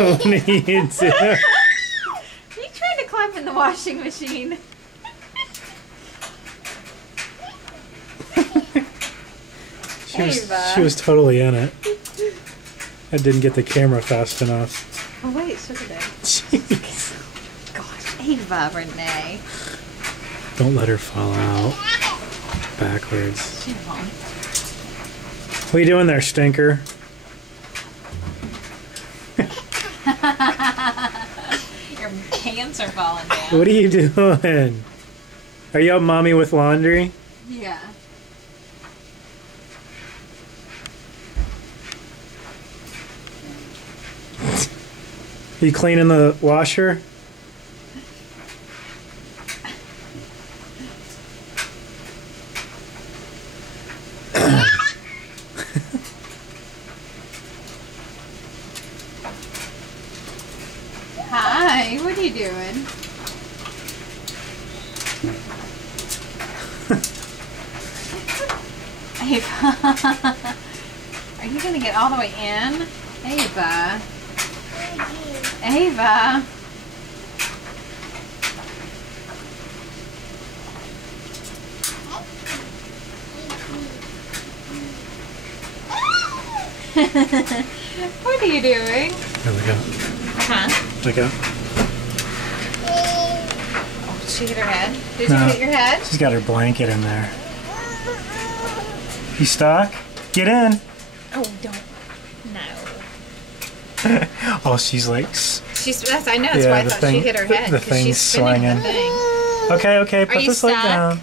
needs it. You tried to climb in the washing machine. She was totally in it. I didn't get the camera fast enough. Oh wait, look at that. Jeez. Gosh, Ava, Renee. Don't let her fall out. Backwards. She won't. What are you doing there, stinker? Your pants are falling down. What are you doing? Are you helping mommy with laundry? Yeah. Are you cleaning the washer? Hi, what are you doing? Ava. Are you going to get all the way in? Ava. Ava. What are you doing? There we go. Huh? Look out. Oh, did she hit her head? Did No. you hit your head? She's got her blanket in there. You stuck? Get in. Oh, don't. No. Oh, she's like... I know, that's why I thought she hit her head. The 'cause thing's she's spinning swinging. the thing. Okay, put you this leg stuck? down.